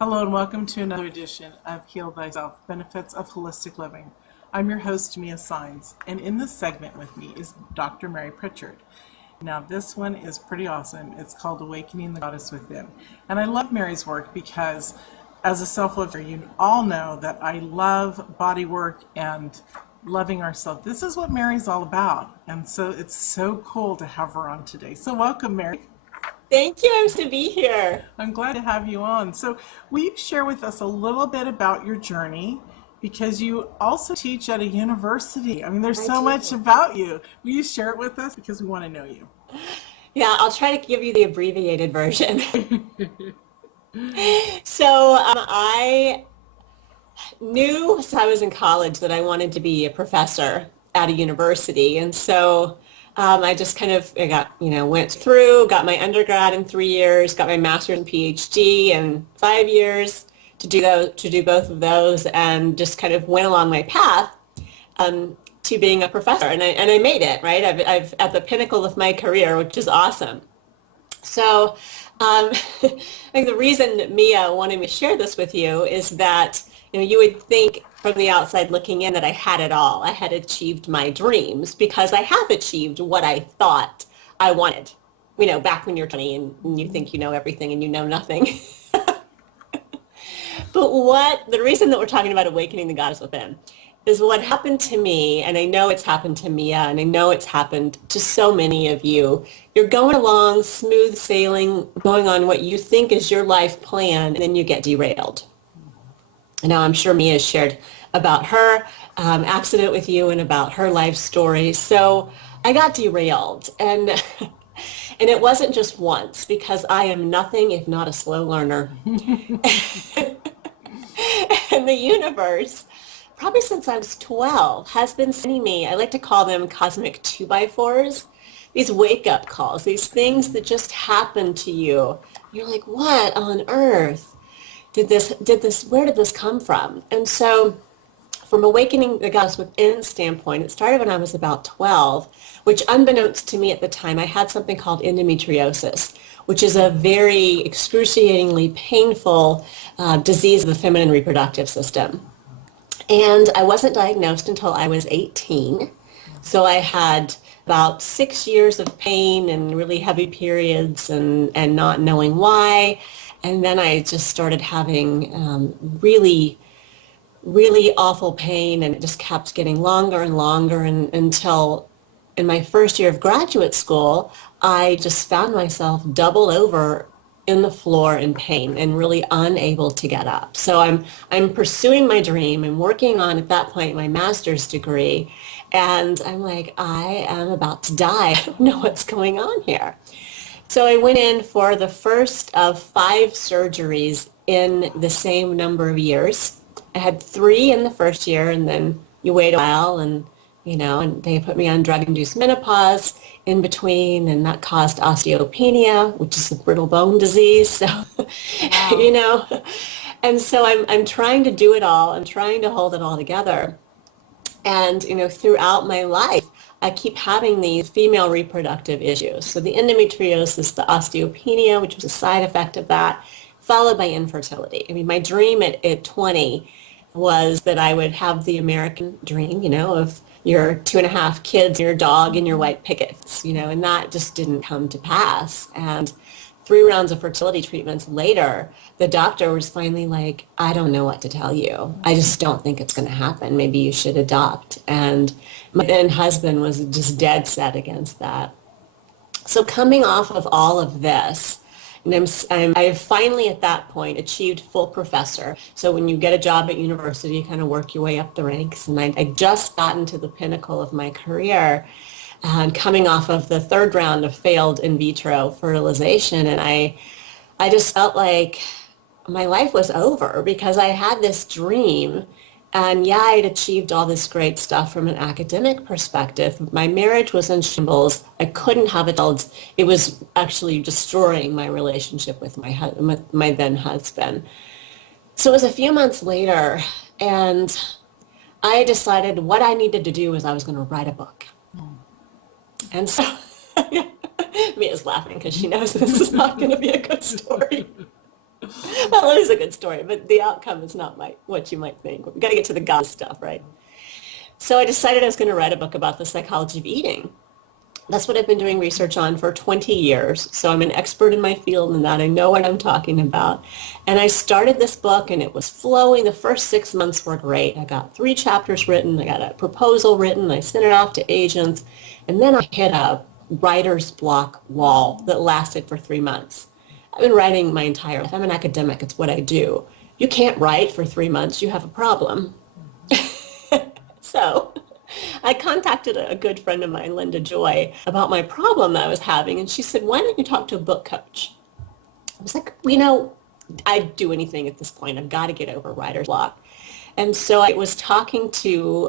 Hello and welcome to another edition of Heal Thyself, Benefits of Holistic Living. I'm your host, Saenz, and in this segment with me is Dr. Mary Pritchard. Now this one is pretty awesome. It's called Awakening the Goddess Within. And I love Mary's work because as a self-lover, you all know that I love body work and loving ourselves. This is what Mary's all about. And so it's so cool to have her on today. So welcome, Mary. Thank you. I'm to be here. I'm glad to have you on. So will you share with us a little bit about your journey? Because you also teach at a university. I mean, there's so much about you. Will you share it with us? Because we want to know you. Yeah, I'll try to give you the abbreviated version. I knew since I was in college that I wanted to be a professor at a university. And so I just went through, got my undergrad in 3 years, got my master's and PhD in 5 years to do both of those, and just kind of went along my path to being a professor. And I made it, right? I've at the pinnacle of my career, which is awesome. So I think the reason that Mia wanted me to share this with you is that you would think from the outside looking in that I had it all. I had achieved my dreams because I have achieved what I thought I wanted. Back when you're 20 and you think you know everything and you know nothing. But the reason that we're talking about awakening the goddess within is what happened to me, and I know it's happened to Mia, and I know it's happened to so many of you. You're going along, smooth sailing, going on what you think is your life plan, and then you get derailed. Now, I'm sure Mia has shared about her accident with you and about her life story. So I got derailed, and it wasn't just once, because I am nothing if not a slow learner. And the universe, probably since I was 12, has been sending me, I like to call them cosmic 2x4s, these wake-up calls, these things that just happen to you. You're like, what on earth? Where did this come from? And so from awakening the goddess within standpoint, it started when I was about 12, which unbeknownst to me at the time, I had something called endometriosis, which is a very excruciatingly painful disease of the feminine reproductive system. And I wasn't diagnosed until I was 18. So I had about 6 years of pain and really heavy periods and not knowing why. And then I just started having really, really awful pain, and it just kept getting longer and longer until in my first year of graduate school, I just found myself double over in the floor in pain and really unable to get up. So I'm pursuing my dream. I'm working on, at that point, my master's degree. And I'm like, I am about to die. I don't know what's going on here. So I went in for the first of 5 surgeries in the same number of years. I had 3 in the first year, and then you wait a while, and they put me on drug-induced menopause in between, and that caused osteopenia, which is a brittle bone disease. So, Wow. and so I'm trying to do it all. I'm trying to hold it all together. And, throughout my life, I keep having these female reproductive issues. So the endometriosis, the osteopenia, which was a side effect of that, followed by infertility. I mean, my dream at 20 was that I would have the American dream, of your 2.5 kids, your dog, and your white pickets, and that just didn't come to pass. And 3 rounds of fertility treatments later, the doctor was finally like, I don't know what to tell you. I just don't think it's going to happen. Maybe you should adopt. And my then husband was just dead set against that. So coming off of all of this, and I've finally at that point achieved full professor. So when you get a job at university, you kind of work your way up the ranks. And I just gotten to the pinnacle of my career, and coming off of the 3rd round of failed in vitro fertilization. And I just felt like my life was over, because I had this dream, and yeah, I'd achieved all this great stuff from an academic perspective. My marriage was in shambles. I couldn't have adults. It was actually destroying my relationship with my then husband. So it was a few months later, and I decided what I needed to do was I was going to write a book. And so Mia's laughing because she knows this is not going to be a good story. Well, it is a good story, but the outcome is not what you might think. We've got to get to the God stuff, right? So I decided I was going to write a book about the psychology of eating. That's what I've been doing research on for 20 years. So I'm an expert in my field in that. I know what I'm talking about. And I started this book and it was flowing. The first 6 months were great. I got 3 chapters written. I got a proposal written. I sent it off to agents. And then I hit a writer's block wall that lasted for 3 months. I've been writing my entire life. I'm an academic. It's what I do. You can't write for 3 months. You have a problem. So I contacted a good friend of mine, Linda Joy, about my problem that I was having. And she said, why don't you talk to a book coach? I was like, I'd do anything at this point. I've got to get over writer's block. And so I was talking to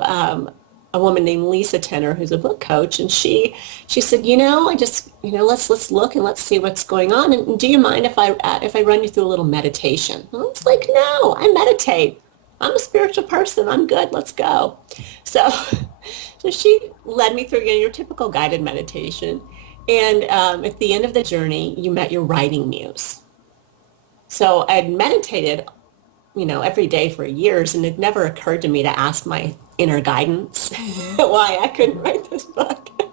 a woman named Lisa Tenner, who's a book coach. And she said, let's look and let's see what's going on. And do you mind if I run you through a little meditation? And I was like, no, I meditate. I'm a spiritual person. I'm good. Let's go. So she led me through your typical guided meditation. And at the end of the journey, you met your writing muse. So I had meditated, every day for years, and it never occurred to me to ask my inner guidance why I couldn't write this book. So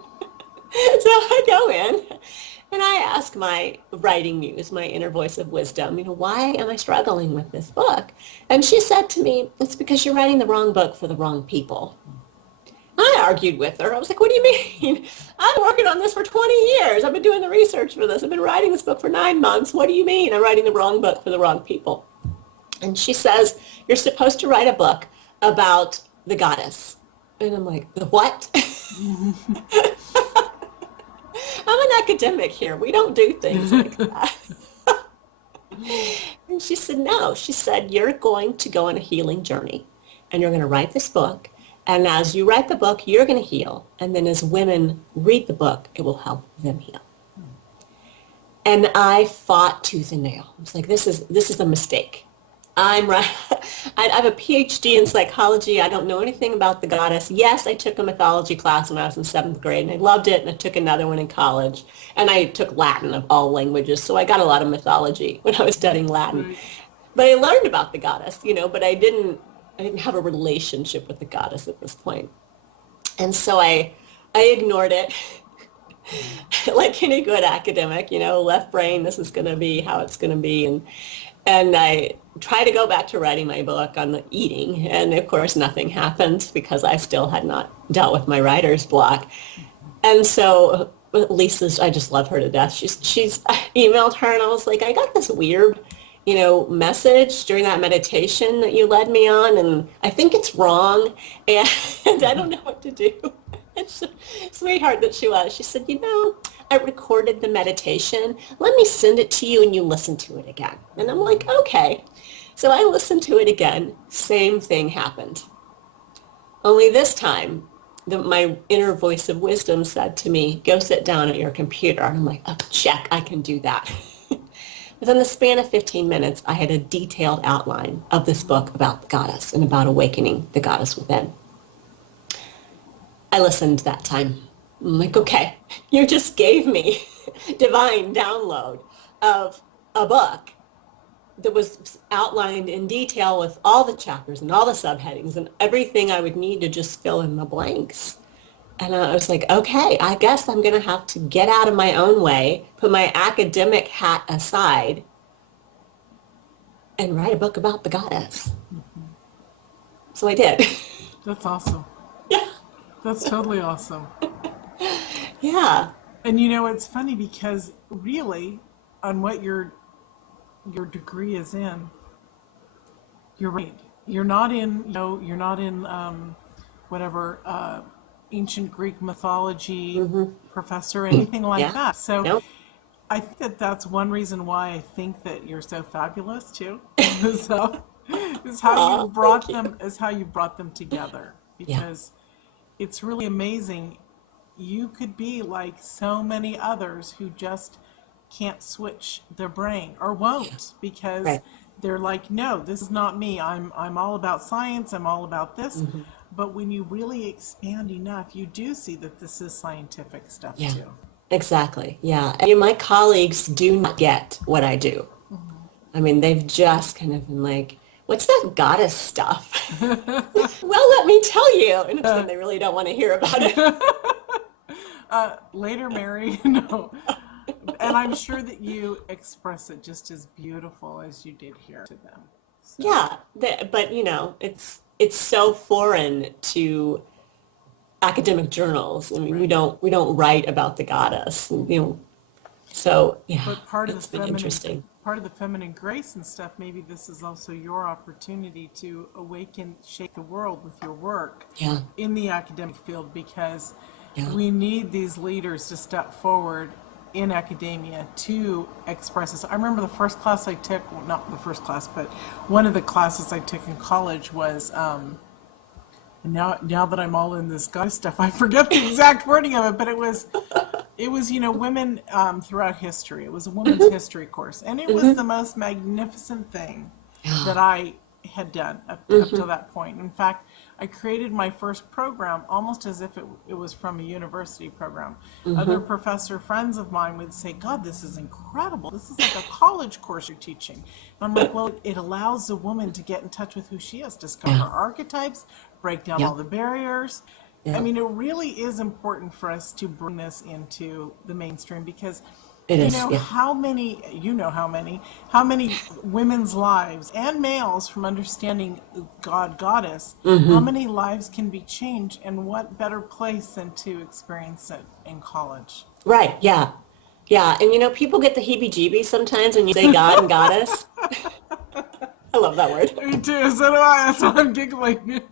I go in and I ask my writing muse, my inner voice of wisdom, why am I struggling with this book? And she said to me, it's because you're writing the wrong book for the wrong people. I argued with her. I was like, what do you mean? I've been working on this for 20 years. I've been doing the research for this. I've been writing this book for 9 months. What do you mean I'm writing the wrong book for the wrong people? And she says, you're supposed to write a book about the goddess. And I'm like, the what? I'm an academic here. We don't do things like that. And she said, no. She said, you're going to go on a healing journey and you're going to write this book. And as you write the book, you're going to heal. And then as women read the book, it will help them heal. And I fought tooth and nail. I was like, this is a mistake. I'm right. I have a PhD in psychology. I don't know anything about the goddess. Yes, I took a mythology class when I was in 7th grade, and I loved it, and I took another one in college. And I took Latin of all languages, so I got a lot of mythology when I was studying Latin. Right. But I learned about the goddess, but I didn't have a relationship with the goddess at this point. And so I ignored it. Like any good academic, left brain, this is going to be how it's going to be. And I tried to go back to writing my book on the eating. And of course, nothing happened because I still had not dealt with my writer's block. And so Lisa's, I just love her to death. I emailed her and I was like, I got this weird, message during that meditation that you led me on. And I think it's wrong. And I don't know what to do. And sweetheart that she was, she said, I recorded the meditation. Let me send it to you and you listen to it again. And I'm like, okay. So I listened to it again. Same thing happened. Only this time, my inner voice of wisdom said to me, go sit down at your computer. And I'm like, oh, check, I can do that. Within the span of 15 minutes, I had a detailed outline of this book about the goddess and about awakening the goddess within. I listened that time. I'm like, okay, you just gave me divine download of a book that was outlined in detail with all the chapters and all the subheadings and everything I would need to just fill in the blanks. And I was like, okay, I guess I'm going to have to get out of my own way, put my academic hat aside, and write a book about the goddess. So I did. That's awesome. Yeah. That's totally awesome. Yeah. And it's funny because really on what your degree is in, you're right. You're not in, whatever ancient Greek mythology professor or anything like that. So nope. I think that that's one reason why I think that you're so fabulous too. So is how you brought them together, because it's really amazing. You could be like so many others who just can't switch their brain or won't because they're like, no, this is not me. I'm all about science. I'm all about this. But when you really expand enough, you do see that this is scientific stuff too. Exactly. Yeah. And my colleagues do not get what I do. I mean, they've just kind of been like, what's that goddess stuff? Well, let me tell you. And then they really don't want to hear about it. Later, Mary, no. And I'm sure that you express it just as beautiful as you did here to them. So, Yeah, but it's so foreign to academic journals. I mean, right. we don't write about the goddess, So yeah, But part of the it's been feminine, interesting. part of the feminine grace and stuff, maybe this is also your opportunity to awaken, shake the world with your work Yeah, in the academic field, because yeah, we need these leaders to step forward in academia to express this. I remember the first class I took, well, not the first class, but one of the classes I took in college was, and now that I'm all in this guy stuff, I forget the exact wording of it, but it was women throughout history. It was a women's history course, and it was the most magnificent thing that I had done up to that point. In fact, I created my first program almost as if it was from a university program. Other professor friends of mine would say, God, this is incredible. This is like a college course you're teaching. And I'm like, well, it allows a woman to get in touch with who she is, discover yeah, her archetypes, break down yeah, all the barriers. I yeah. mean, it really is important for us to bring this into the mainstream, because It is. Yeah. how many women's lives and males from understanding God, goddess, how Hmm. many lives can be changed, and what better place than to experience it in college? Right. Yeah. Yeah. And people get the heebie-jeebies sometimes when you say God and goddess. I love that word. Me too, so do I, that's why I'm giggling.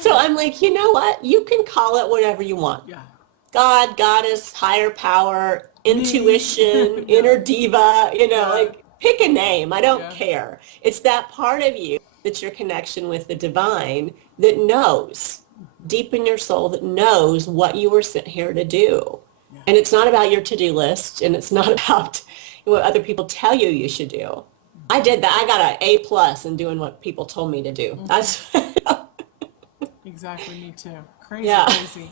So I'm like, you know what? You can call it whatever you want. Yeah. God, goddess, higher power, Me. intuition, Yeah. inner diva, Yeah. like pick a name. I don't Yeah. care. It's that part of you that's your connection with the divine that knows deep in your soul, that knows what you were sent here to do. Yeah. And it's not about your to-do list, and it's not about what other people tell you should do. I did that. I got an A+ in doing what people told me to do. That's Exactly, me too. Crazy, yeah. crazy.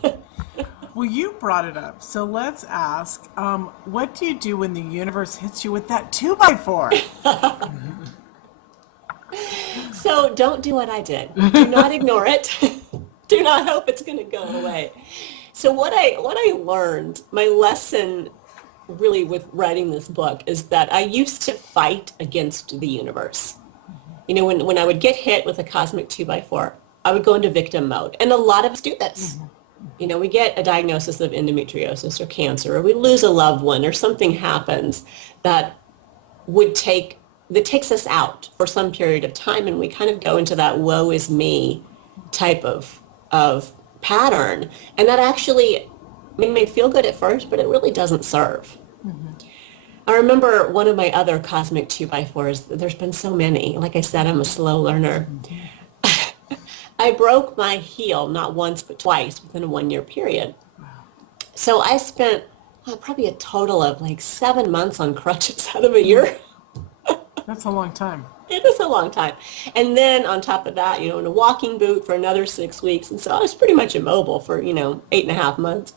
Well, you brought it up, so let's ask, what do you do when the universe hits you with that 2x4? So don't do what I did. Do not ignore it. Do not hope it's going to go away. So what I learned, my lesson really with writing this book, is that I used to fight against the universe. When I would get hit with a cosmic 2x4, I would go into victim mode. And a lot of us do this. We get a diagnosis of endometriosis or cancer, or we lose a loved one, or something happens that that takes us out for some period of time, and we kind of go into that woe is me type of pattern. And that actually may feel good at first, but it really doesn't serve. I remember one of my other cosmic 2x4s, there's been so many. Like I said, I'm a slow learner. I broke my heel not once but twice within a 1-year period. So I spent probably a total of like 7 months on crutches out of a year. That's a long time. It is a long time. And then on top of that, in a walking boot for another 6 weeks. And so I was pretty much immobile for, 8.5 months.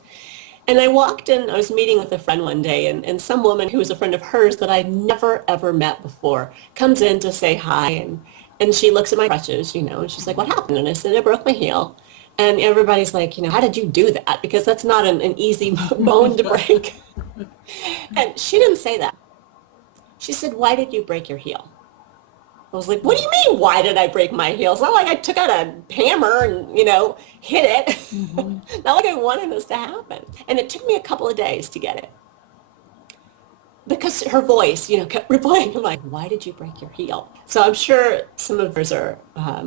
And I walked in, I was meeting with a friend one day, and some woman who was a friend of hers that I'd never, ever met before comes in to say hi. And she looks at my crutches, and she's like, what happened? And I said, I broke my heel. And everybody's like, how did you do that? Because that's not an easy bone to break. And she didn't say that. She said, why did you break your heel? I was like, what do you mean, why did I break my heel? It's not like I took out a hammer and, hit it. Not like I wanted this to happen. And it took me a couple of days to get it. Because her voice, kept replaying. I'm like, why did you break your heel? So I'm sure some of us are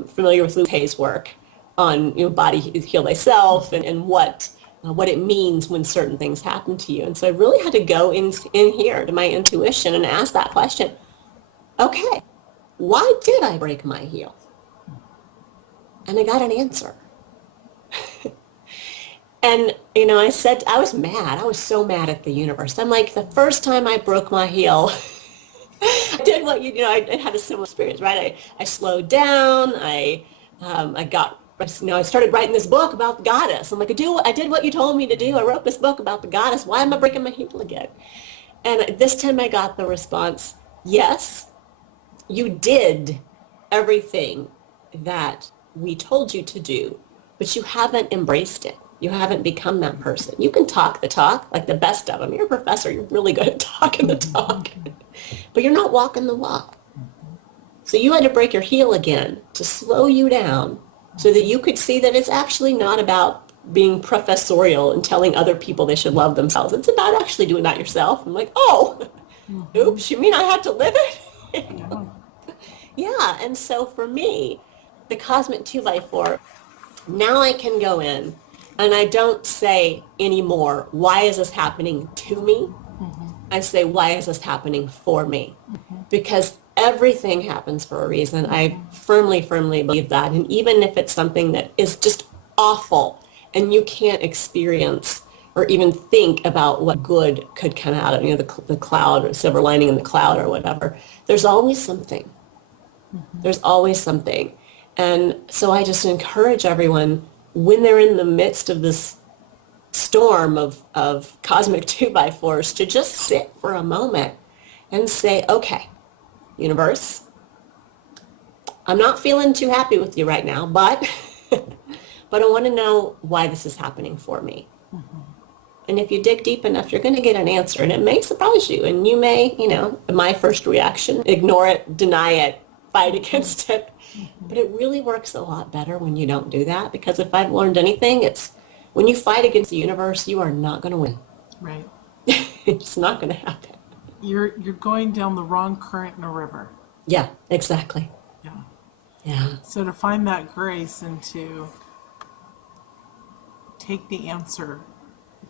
familiar with Louise Hay's work on, body heal thyself, and what it means when certain things happen to you. And so I really had to go in here to my intuition and ask that question. Okay, why did I break my heel? And I got an answer. And, I said, I was mad. I was so mad at the universe. I'm like, the first time I broke my heel, I did what, I had a similar experience, right? I slowed down. I started writing this book about the goddess. I'm like, I did what you told me to do. I wrote this book about the goddess. Why am I breaking my heel again? And this time I got the response, yes, you did everything that we told you to do, but you haven't embraced it. You haven't become that person. You can talk the talk, like the best of them. You're a professor. You're really good at talking the talk, but you're not walking the walk. So you had to break your heel again to slow you down so that you could see that it's actually not about being professorial and telling other people they should love themselves. It's about actually doing that yourself. I'm like, oh, oops, you mean I had to live it? Yeah, and so for me, the Cosmic 2x4, now I can go in and I don't say anymore, why is this happening to me? I say, why is this happening for me? Because everything happens for a reason. I firmly, firmly believe that. And even if it's something that is just awful and you can't experience or even think about what good could come out of, the cloud or silver lining in the cloud or whatever, there's always something. There's always something. And so I just encourage everyone when they're in the midst of this storm of cosmic 2x4s to just sit for a moment and say, okay, universe, I'm not feeling too happy with you right now, but I want to know why this is happening for me. And if you dig deep enough, you're going to get an answer, and it may surprise you. And you may, my first reaction, ignore it, deny it, fight against it. But it really works a lot better when you don't do that, because if I've learned anything, it's when you fight against the universe, you are not going to win. Right. It's not going to happen. You're going down the wrong current in a river. Yeah, exactly. Yeah. Yeah. So to find that grace and to take the answer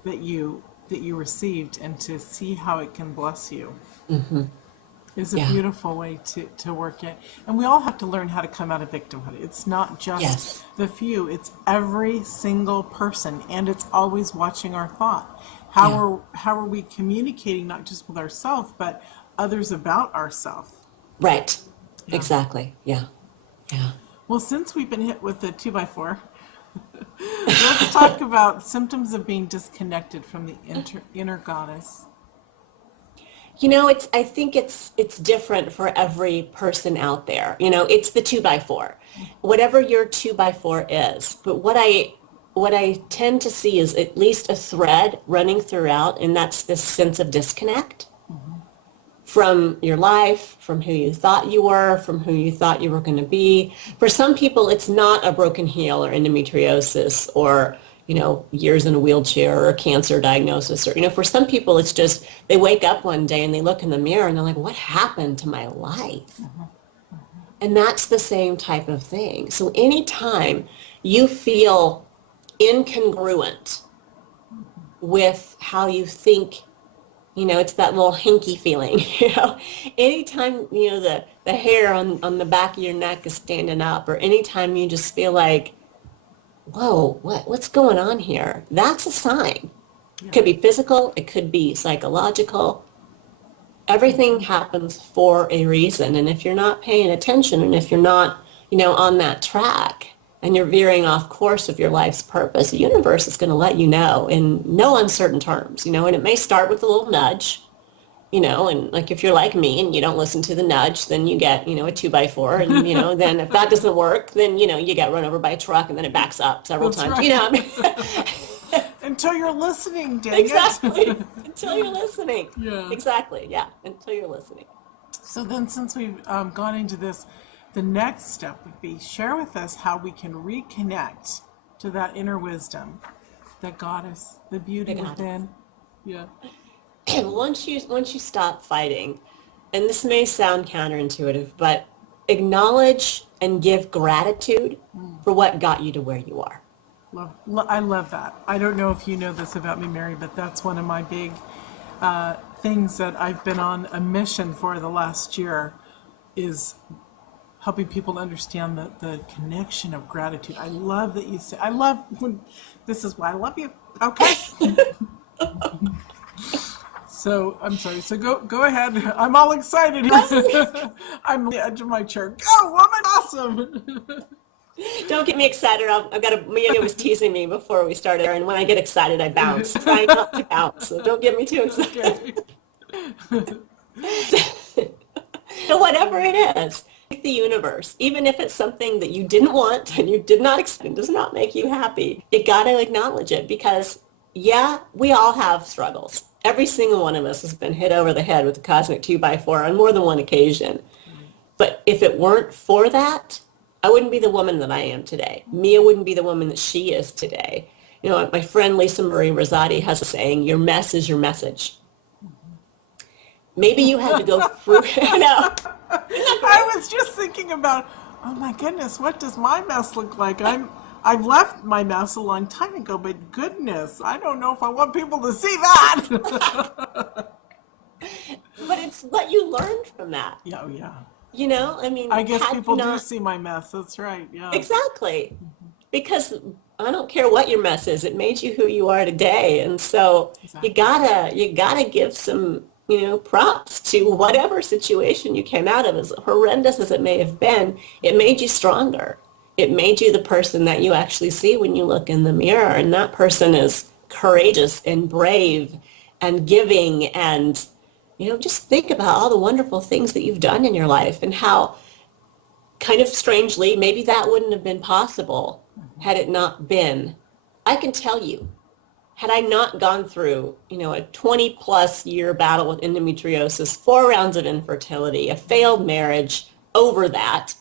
that you received and to see how it can bless you is a beautiful way to work it. And we all have to learn how to come out of victimhood. It's not just the few, it's every single person, and it's always watching our thought. How are we communicating not just with ourselves but others about ourselves? Right. Yeah. Exactly. Yeah. Yeah. Well, since we've been hit with the 2x4, let's talk about symptoms of being disconnected from the inner goddess. I think it's different for every person out there. It's the 2x4, whatever your 2x4 is. But what I tend to see is at least a thread running throughout, and that's this sense of disconnect from your life, from who you thought you were, from who you thought you were going to be. For some people, it's not a broken heel or endometriosis or years in a wheelchair or a cancer diagnosis, or, for some people, it's just they wake up one day and they look in the mirror and they're like, what happened to my life? And that's the same type of thing. So anytime you feel incongruent with how you think, it's that little hinky feeling, anytime, the hair on the back of your neck is standing up, or anytime you just feel like, whoa, what's going on here? That's a sign. Yeah. It could be physical. It could be psychological. Everything happens for a reason. And if you're not paying attention, and if you're not, on that track, and you're veering off course of your life's purpose, the universe is going to let you know in no uncertain terms, and it may start with a little nudge, and like if you're like me and you don't listen to the nudge, then you get, a 2x4, and, then if that doesn't work, then, you get run over by a truck and then it backs up several times, Right. Until you're listening, dang exactly. it. Until you're listening. Yeah. Exactly. Yeah. Until you're listening. So then since we've gone into this, the next step would be share with us how we can reconnect to that inner wisdom, the goddess, the beauty within. Yeah. Once you stop fighting, and this may sound counterintuitive, but acknowledge and give gratitude for what got you to where you are. I love that. I don't know if you know this about me, Mary, but that's one of my big things that I've been on a mission for the last year, is helping people to understand the connection of gratitude. I love that you say, this is why I love you. Okay. So, I'm sorry. So go ahead. I'm all excited. I'm on the edge of my chair. Go, woman. Awesome. Don't get me excited. Mia was teasing me before we started, and when I get excited, I bounce. Try not to bounce, so don't get me too excited. Okay. So whatever it is, the universe, even if it's something that you didn't want and you did not expect and does not make you happy, you got to acknowledge it because, yeah, we all have struggles. Every single one of us has been hit over the head with a cosmic 2x4 on more than one occasion. But if it weren't for that, I wouldn't be the woman that I am today. Mia wouldn't be the woman that she is today. You know, my friend Lisa Marie Rosati has a saying, your mess is your message. Maybe you had to go through, you know. I was just thinking about, oh my goodness, what does my mess look like? I've left my mess a long time ago, but goodness, I don't know if I want people to see that. But it's what you learned from that. Yeah, oh yeah. You know, I mean, I guess had people you do not, see my mess. That's right. Yeah. exactly. Because I don't care what your mess is, it made you who you are today. And so Exactly. you gotta give some, you know, props to whatever situation you came out of, as horrendous as it may have been. It made you stronger. It made you the person that you actually see when you look in the mirror. And that person is courageous and brave and giving and, you know, just think about all the wonderful things that you've done in your life and how kind of strangely, maybe that wouldn't have been possible had it not been. I can tell you, had I not gone through, you know, a 20 plus year battle with endometriosis, 4 rounds of infertility, a failed marriage over that,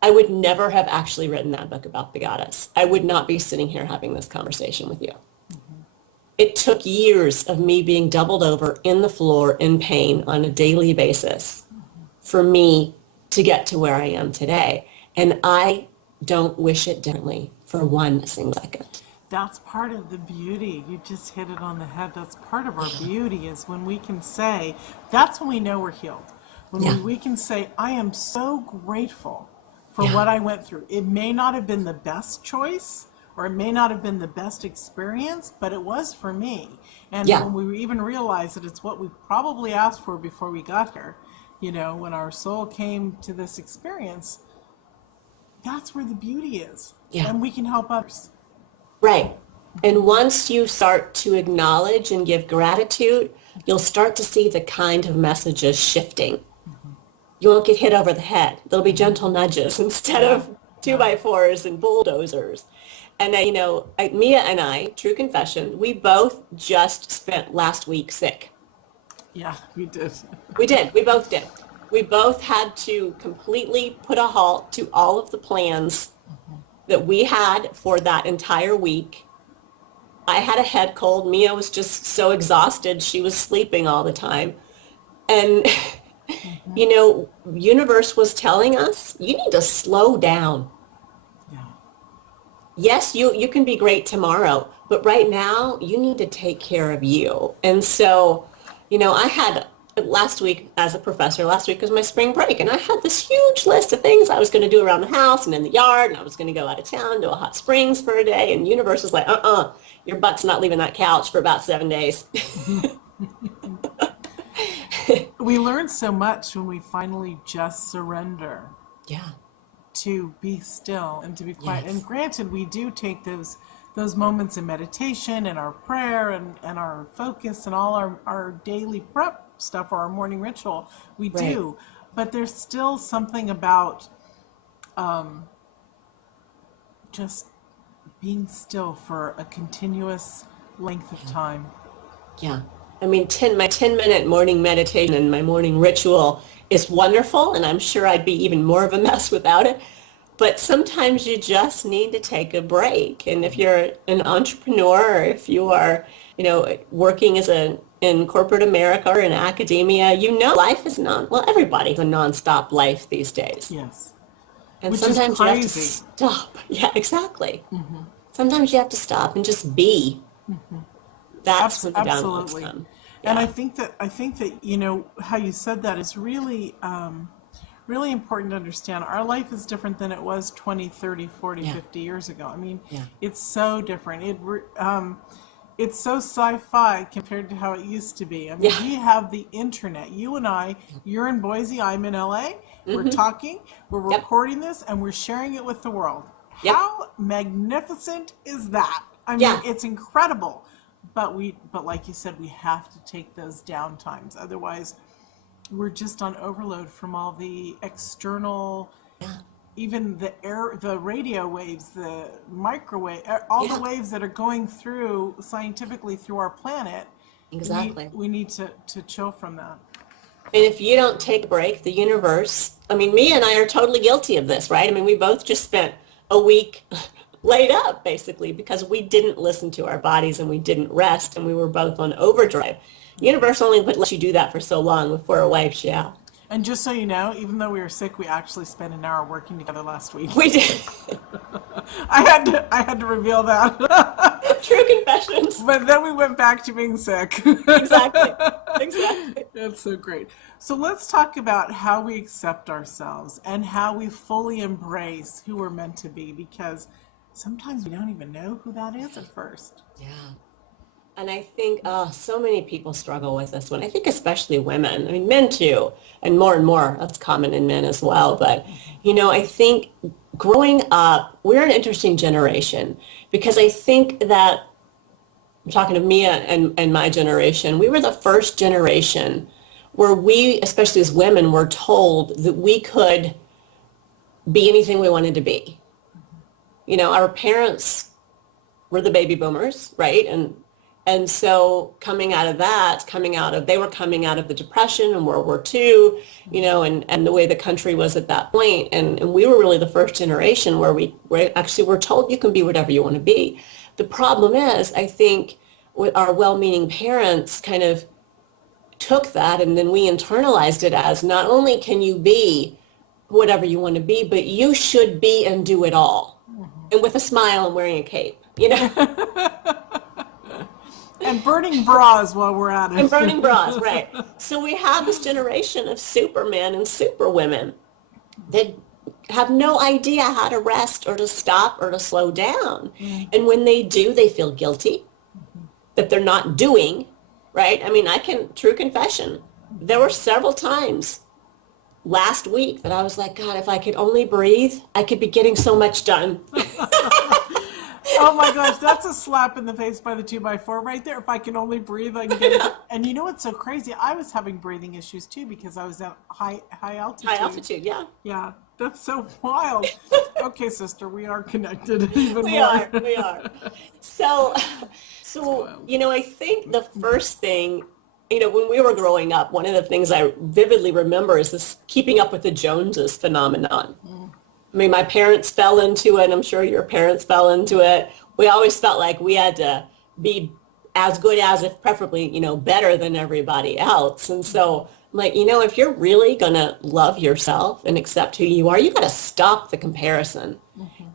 I would never have actually written that book about the goddess. I would not be sitting here having this conversation with you. It took years of me being doubled over in the floor in pain on a daily basis for me to get to where I am today. And I don't wish it differently for one single second. That's part of the beauty. You just hit it on the head. That's part of our beauty is when we can say, that's when we know we're healed. When Yeah. we can say, I am so grateful for Yeah. what I went through. It may not have been the best choice or it may not have been the best experience, but it was for me. And Yeah. when we even realize that it's what we probably asked for before we got here, you know, when our soul came to this experience, that's where the beauty is. Yeah. And we can help others. Right. And once you start to acknowledge and give gratitude, you'll start to see the kind of messages shifting. You won't get hit over the head. There'll be gentle nudges instead of 2x4s and bulldozers. And, you know, Mia and I, true confession, we both just spent last week sick. Yeah, we did. We did. We both did. We both had to completely put a halt to all of the plans that we had for that entire week. I had a head cold. Mia was just so exhausted. She was sleeping all the time. And, you know, universe was telling us, you need to slow down. Yeah. Yes, you can be great tomorrow, but right now you need to take care of you. And so, you know, I had last week as a professor, last week was my spring break, and I had this huge list of things I was going to do around the house and in the yard, and I was going to go out of town to a hot springs for a day, and the universe was like, your butt's not leaving that couch for about 7 days. We learn so much when we finally just surrender Yeah. to be still and to be quiet. Yes. And granted, we do take those moments in meditation and our prayer and our focus and all our daily prep stuff or our morning ritual. We Right. do. But there's still something about just being still for a continuous length of time. Yeah. I mean, my 10-minute morning meditation and my morning ritual is wonderful, and I'm sure I'd be even more of a mess without it. But sometimes you just need to take a break. And if you're an entrepreneur, or if you are, you know, working in corporate America or in academia, you know, life is everybody's a nonstop life these days. Yes. And Which is sometimes you have to crazy. stop. Yeah, exactly. Sometimes you have to stop and just be. That's when the downloads Absolutely. come. And Yeah. I think that, you know, how you said that is really, really important to understand. Our life is different than it was 20, 30, 40, Yeah. 50 years ago. I mean, Yeah. it's so different. It's so sci-fi compared to how it used to be. I mean, Yeah. we have the internet. You and I, you're in Boise, I'm in LA. We're talking, we're Yep. recording this, and we're sharing it with the world. Yep. How magnificent is that? I mean, Yeah. it's incredible. But like you said, we have to take those down times. Otherwise, we're just on overload from all the external, even the air, the radio waves, the microwave, all the waves that are going through scientifically through our planet. Exactly. We need to chill from that. And if you don't take a break, the universe, I mean, me and I are totally guilty of this, right? I mean, we both just spent a week laid up, basically, because we didn't listen to our bodies and we didn't rest, and we were both on overdrive. The universe only would let you do that for so long before it wipes you out. And just so you know, even though we were sick, we actually spent an hour working together last week. We did. I had to reveal that. True confessions. But then we went back to being sick. Exactly. Exactly. That's so great. So let's talk about how we accept ourselves and how we fully embrace who we're meant to be, because sometimes we don't even know who that is at first. Yeah. And I think so many people struggle with this one. I think especially women. I mean, men too, and more. That's common in men as well. But, I think growing up, we're an interesting generation, because I think that, I'm talking of me and my generation, we were the first generation where we, especially as women, were told that we could be anything we wanted to be. Our parents were the baby boomers, right? And so coming out of that, they were coming out of the Depression and World War II, and the way the country was at that point. And we were really the first generation where we actually were told you can be whatever you want to be. The problem is, I think, with our well-meaning parents kind of took that, and then we internalized it as, not only can you be whatever you want to be, but you should be and do it all. And with a smile and wearing a cape, And burning bras while we're at it. And burning bras, right. So we have this generation of supermen and superwomen that have no idea how to rest or to stop or to slow down. And when they do, they feel guilty that they're not doing, right? I mean, true confession, there were several times last week that I was like, God, if I could only breathe, I could be getting so much done. Oh my gosh, that's a slap in the face by the 2x4 right there. If I can only breathe, I can get it. And you know what's so crazy? I was having breathing issues too, because I was at high altitude. High altitude, yeah. Yeah, that's so wild. Okay, sister, we are connected even We more. We are. So, I think the first thing, when we were growing up, one of the things I vividly remember is this keeping up with the Joneses phenomenon. I mean, my parents fell into it. I'm sure your parents fell into it. We always felt like we had to be as good as, if preferably, better than everybody else. And so I'm like, if you're really going to love yourself and accept who you are, you got to stop the comparison.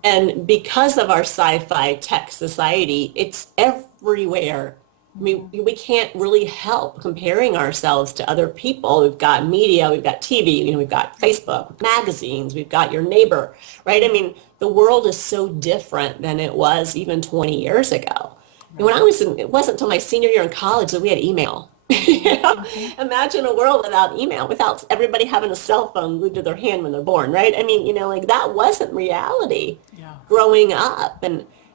And because of our sci-fi tech society, it's everywhere. I mean, we can't really help comparing ourselves to other people. We've got media, we've got TV, we've got Facebook, magazines, we've got your neighbor, right? I mean, the world is so different than it was even 20 years ago. And when it wasn't until my senior year in college that we had email. Imagine a world without email, without everybody having a cell phone glued to their hand when they're born, right? I mean, that wasn't reality growing up.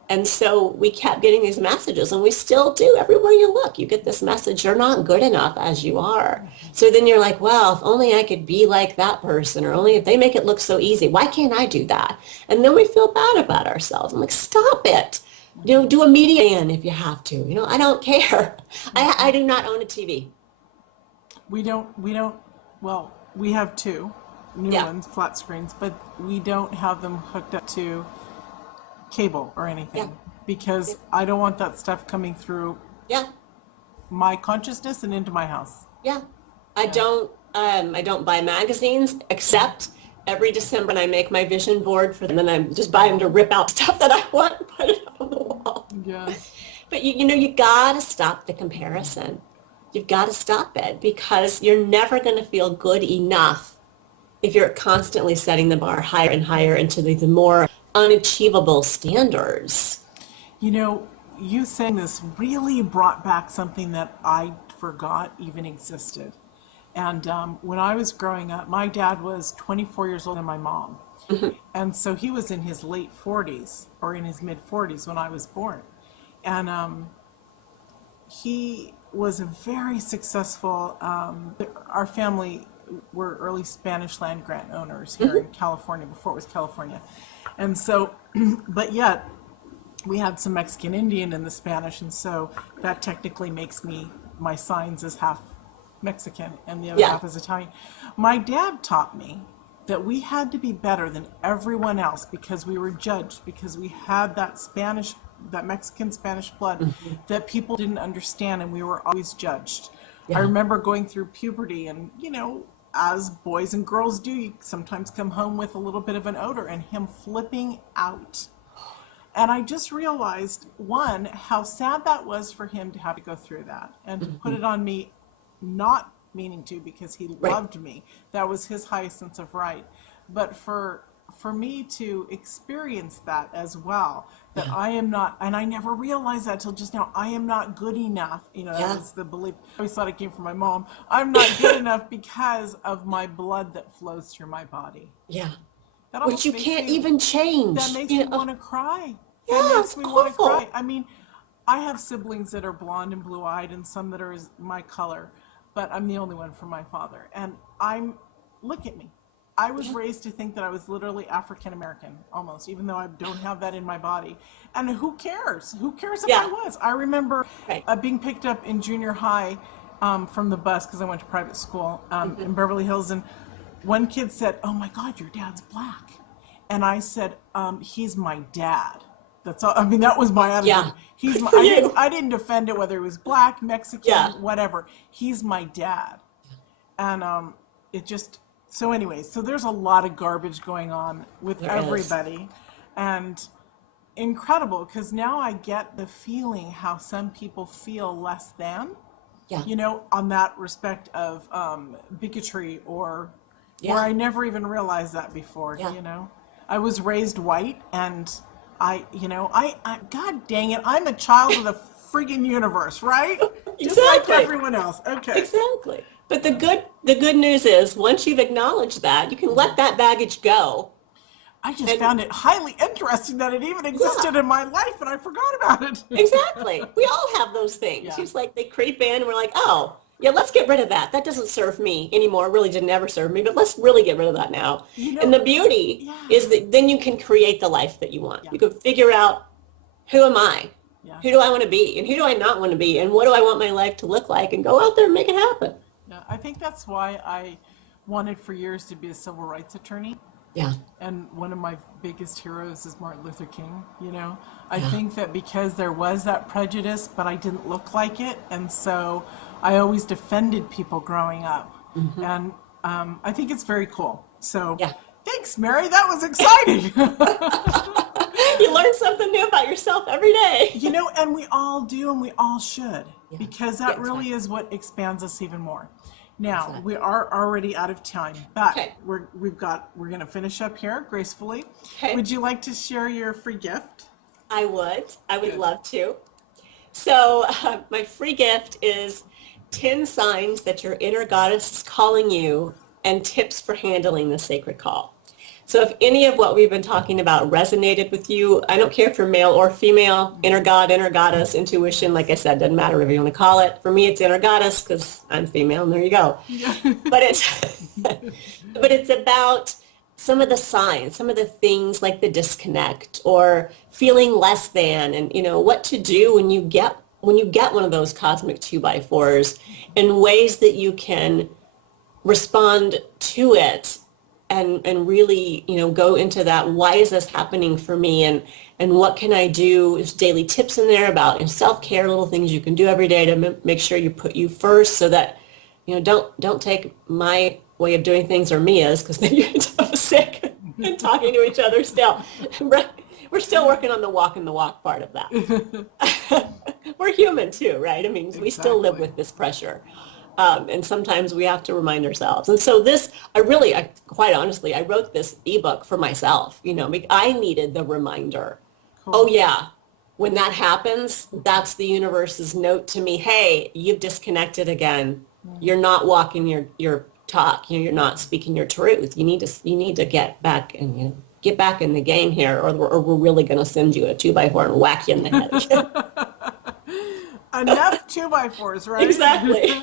And so we kept getting these messages, and we still do. Everywhere you look, you get this message, you're not good enough as you are. So then you're like, well, if only I could be like that person, or only if they make it look so easy, why can't I do that? And then we feel bad about ourselves. I'm like, stop it. Do a media in if you have to. I don't care. I do not own a TV. We have two new ones, flat screens, but we don't have them hooked up to cable or anything, because I don't want that stuff coming through my consciousness and into my house. I don't buy magazines, except every December when I make my vision board for them, and I just buy them to rip out stuff that I want and put it up on the wall. But you gotta stop the comparison. You've got to stop it, because you're never going to feel good enough if you're constantly setting the bar higher and higher into the more unachievable standards. You saying this really brought back something that I forgot even existed. And when I was growing up, my dad was 24 years older than my mom. And so he was in his late 40s or in his mid 40s when I was born. And he was a very successful, our family were early Spanish land grant owners here in California before it was California. And so, but yet we had some Mexican Indian in the Spanish, and so that technically makes my signs as half Mexican and the other half is Italian. My dad taught me that we had to be better than everyone else because we were judged, because we had that Mexican Spanish blood that people didn't understand, and we were always judged. I remember going through puberty, and as boys and girls do, you sometimes come home with a little bit of an odor, and him flipping out. And I just realized, one, how sad that was for him to have to go through that and to put it on me, not meaning to, because he loved me. That was his highest sense of right. But for me to experience that as well, that I am not, and I never realized that till just now, I am not good enough. That was the belief. I always thought it came from my mom. I'm not good enough because of my blood that flows through my body. Yeah. That Which you can't even change. That makes me want to cry. Yeah, that makes it's me awful. want to cry. I mean, I have siblings that are blonde and blue-eyed, and some that are my color, but I'm the only one from my father. And look at me. I was raised to think that I was literally African American, almost, even though I don't have that in my body. And who cares? Who cares if I was? I remember being picked up in junior high from the bus, because I went to private school in Beverly Hills, and one kid said, "Oh my God, your dad's black." And I said, "He's my dad." That's all. I mean, that was my attitude. Yeah. He's my, I didn't defend it whether it was black, Mexican, whatever. He's my dad. And it just, so anyways, so there's a lot of garbage going on with everybody. And incredible, because now I get the feeling how some people feel less than, on that respect of bigotry or where I never even realized that before, I was raised white, and I God dang it, I'm a child of the friggin' universe, right? Just like everyone else. Okay. Exactly. But the good news is, once you've acknowledged that, you can let that baggage go. I just found it highly interesting that it even existed in my life, and I forgot about it. Exactly. We all have those things. It's like they creep in, and we're like, oh, yeah, let's get rid of that. That doesn't serve me anymore. It really didn't ever serve me, but let's really get rid of that now. And the beauty is that then you can create the life that you want. You can figure out, who am I? Who do I want to be? And who do I not want to be? And what do I want my life to look like? And go out there and make it happen. Yeah, I think that's why I wanted for years to be a civil rights attorney. Yeah. And one of my biggest heroes is Martin Luther King, I think that because there was that prejudice, but I didn't look like it, and so I always defended people growing up. And I think it's very cool. So thanks, Mary. That was exciting. You learn something new about yourself every day. And we all do, and we all should, because that really is what expands us even more. Now, we are already out of time, but we're going to finish up here gracefully. Okay. Would you like to share your free gift? I would love to. So my free gift is 10 signs that your inner goddess is calling you, and tips for handling the sacred call. So if any of what we've been talking about resonated with you, I don't care if you're male or female, inner god, inner goddess, intuition, like I said, doesn't matter whatever you want to call it. For me, it's inner goddess because I'm female, and there you go. But it's about some of the signs, some of the things like the disconnect or feeling less than, and what to do when you get one of those cosmic 2x4s, and ways that you can respond to it and really, go into that. Why is this happening for me? And what can I do? There's daily tips in there about self-care, little things you can do every day to make sure you put you first, so that, don't take my way of doing things or Mia's, because then you end up sick and talking to each other still. We're still working on the walk part of that. We're human too, right? I mean, we still live with this pressure. And sometimes we have to remind ourselves. And so quite honestly, I wrote this ebook for myself. I needed the reminder. Cool. Oh yeah, when that happens, that's the universe's note to me. Hey, you've disconnected again. You're not walking your talk. You're not speaking your truth. You need to get back and get back in the game here, or we're really going to send you a 2x4 and whack you in the head. Enough 2x4s, right? Exactly.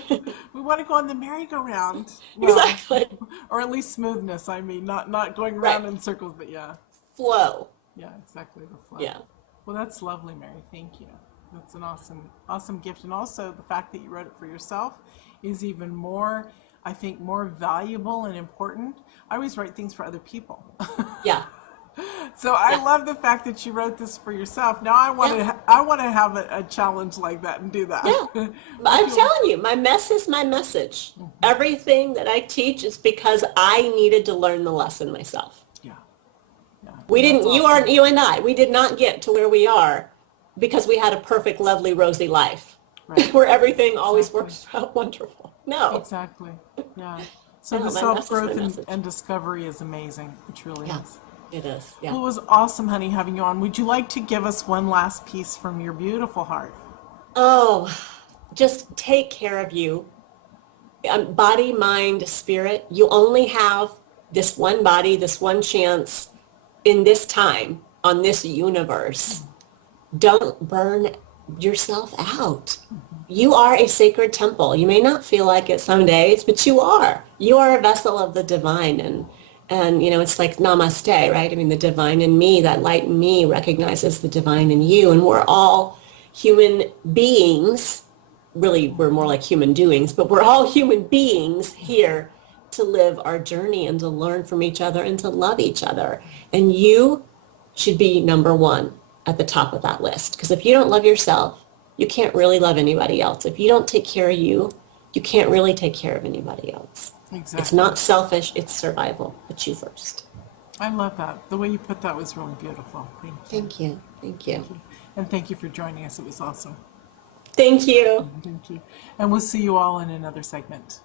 We want to go on the merry-go-round. Well, Exactly. or at least smoothness. I mean, not going Right. around in circles, but yeah. Flow. Yeah, exactly, the flow. Yeah. Well, that's lovely, Mary. Thank you. That's an awesome gift. And also the fact that you wrote it for yourself is even more, I think, more valuable and important. I always write things for other people. Yeah. So I love the fact that you wrote this for yourself. Now I want to have a challenge like that and do that. Yeah. I'm telling you, my mess is my message. Everything that I teach is because I needed to learn the lesson myself. Yeah. Yeah. We That's didn't, awesome. you and I, we did not get to where we are because we had a perfect, lovely, rosy life Right. where everything always Exactly. works out wonderful. No. Exactly. Yeah. So No, the my message is my self-growth message. and discovery is amazing. It truly Yeah, is. it is. Well, Yeah. it was awesome, honey, having you on. Would you like to give us one last piece from your beautiful heart? Oh, just take care of you. Body, mind, spirit. You only have this one body, this one chance in this time on this universe. Don't burn yourself out. You are a sacred temple. You may not feel like it some days, but you are. You are a vessel of the divine, and you know, it's like namaste, right? I mean, the divine in me, that light in me recognizes the divine in you, and we're all human beings. Really, we're more like human doings, but we're all human beings here to live our journey and to learn from each other and to love each other. And you should be number one at the top of that list. Because if you don't love yourself, you can't really love anybody else. If you don't take care of you, you can't really take care of anybody else. Exactly. It's not selfish, it's survival. Put you first. I love that. The way you put that was really beautiful. Thank you. Thank you. Thank you. And thank you for joining us. It was awesome. Thank you. Thank you. And we'll see you all in another segment.